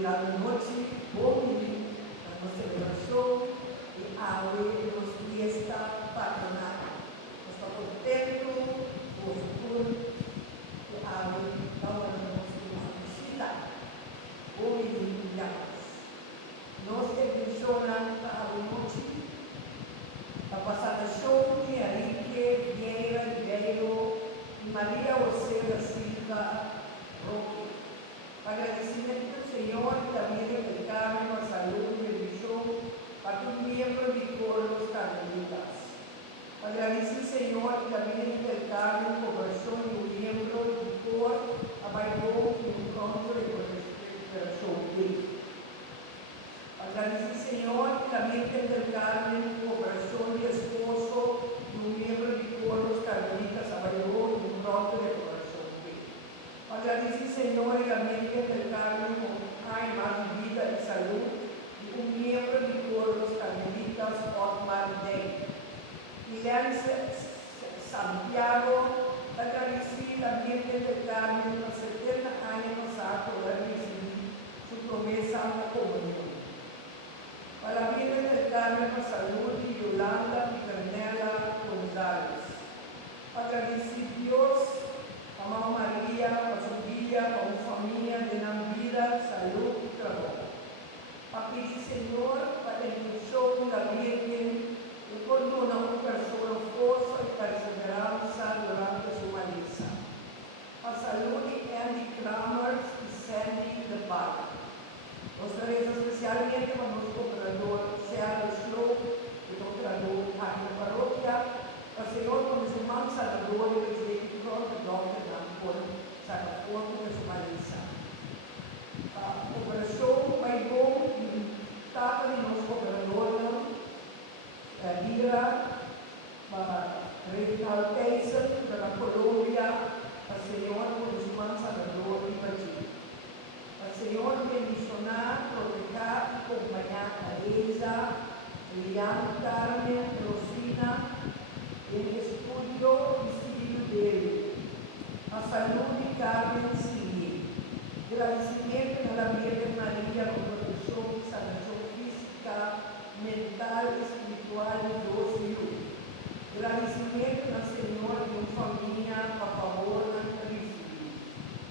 durante a noite, hoje, a nossa celebração e a nossa fiesta patronal. Nós estamos contentos, por futuro, e a nossa visita. Hoje, nós mencionamos a noite, a passada show, a Henrique Vieira Ribeiro e Maria José da Silva Roque. Agradecimiento al Señor y también el Carmen, la salud y el show para un miembro de todos los carmelitas. Agradece al Señor y también el Carmen, conversión y un miembro de todo a Bairro y un encuentro de conversión. Agradece al Señor y también el Carmen, conversión y esposo y un miembro de todos los carmelitas a Bairro y un encuentro de conversión. Agradece al Señor y la América del Carmen con más vida y salud y un miembro de todos los carmelitas, Otmar Day. Y Santiago, agradece la América del Carmen los 70 años a poder recibir su promesa a la comunión. Para la vida del Carmen, la salud y Yolanda y Carmela González. Agradece a Dios, a Mamá María, a su vida, a su familia, de la vida, salud y trabajo. A pedir, Señor, para el show de la Virgen, y condona una persona fuerza y perseveranza durante su misa. A salud de Andy Kramers y Sandy de Bar. Nos traemos especialmente para nuestro operador, sea el show, el operador a la parroquia, al Señor con su man Salvador y el director de Dr. por sacar foto de su maliza. Operação vai bom e estava de nosso operador, Lira, Reginald Tyson, da Colômbia, a Senhor por os mãos Salvador e Brasil. A Senhor bendicionar, proteger e acompanhar a Elsa, Liane, Carmen, Rosina, em estúdio e filho dele. A saúde de Carmen Cine. Agradecimento pela Virgem Maria por proteção e sanação física, mental e espiritual de 12 Agradecimento na Senhora de uma família a favor da crise.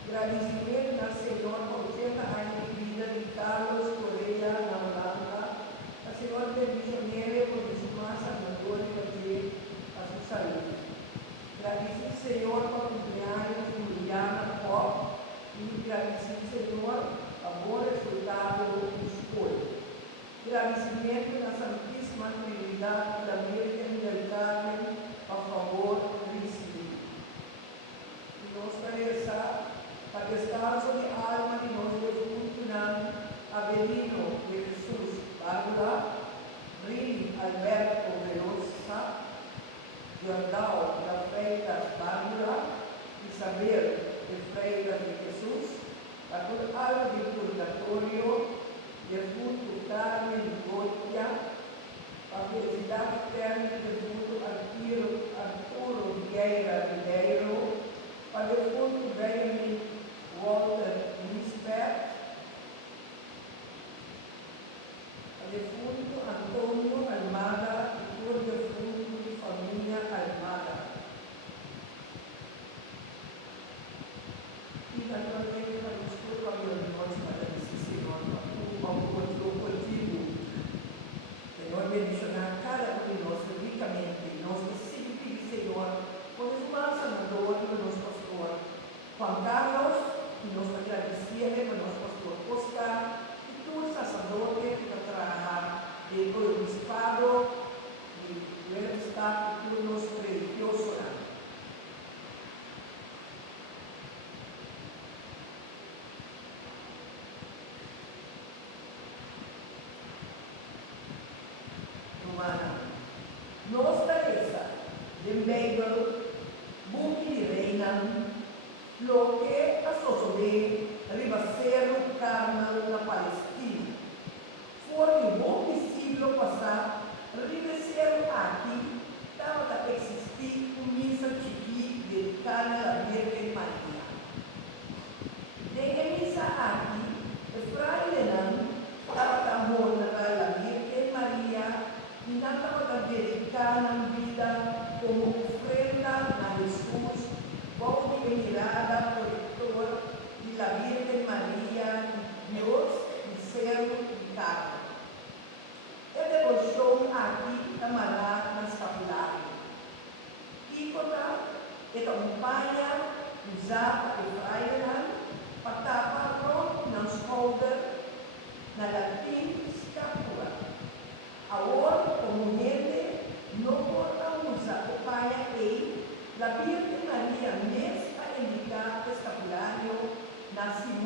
Agradecimento na Senhora por 80 anos de vida de Carlos Correia na Holanda. A Senhora bendicionere por su más sanador e fazer a sua saúde. Agradecimento, Senhor, por cumpleaños de Juliana Pop e agradecimento, Senhor, a bom resultado do escolho. Agradecimento na Santíssima Trindade da Virgem del Carmen a favor de Cristo. E nós parece para descanso de alma de nós funcionando Avelino de Jesus Bárbara, Rini Alberto Velosa, Jordão da Freitas Bárbara, Isabel de Freitas de Jesus, a toda alma de purgatório, de fruto Carmen Gotia, a felicidade eterna de fruto Arturo Vieira Ribeiro, a de fruto Benjamin Walter Lisbeth, a de fruto Antônio Almada e por de fruto de família Almada. E naturalmente para os famílias para esse Senhor, para o coletivo. Senhor, bendicionar cada um de nós ricamente. Nós sempre Senhor, por os mais sanadores do nosso pastor Juan Carlos, e nós agradecemos.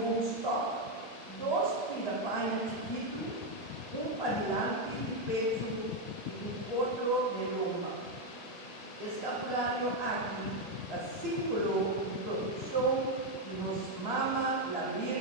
un stock, 2 pinapayan chiquito, un panilante de pecho y un otro de loma. Escapulario aquí, el símbolo de protección que nos mama la vida.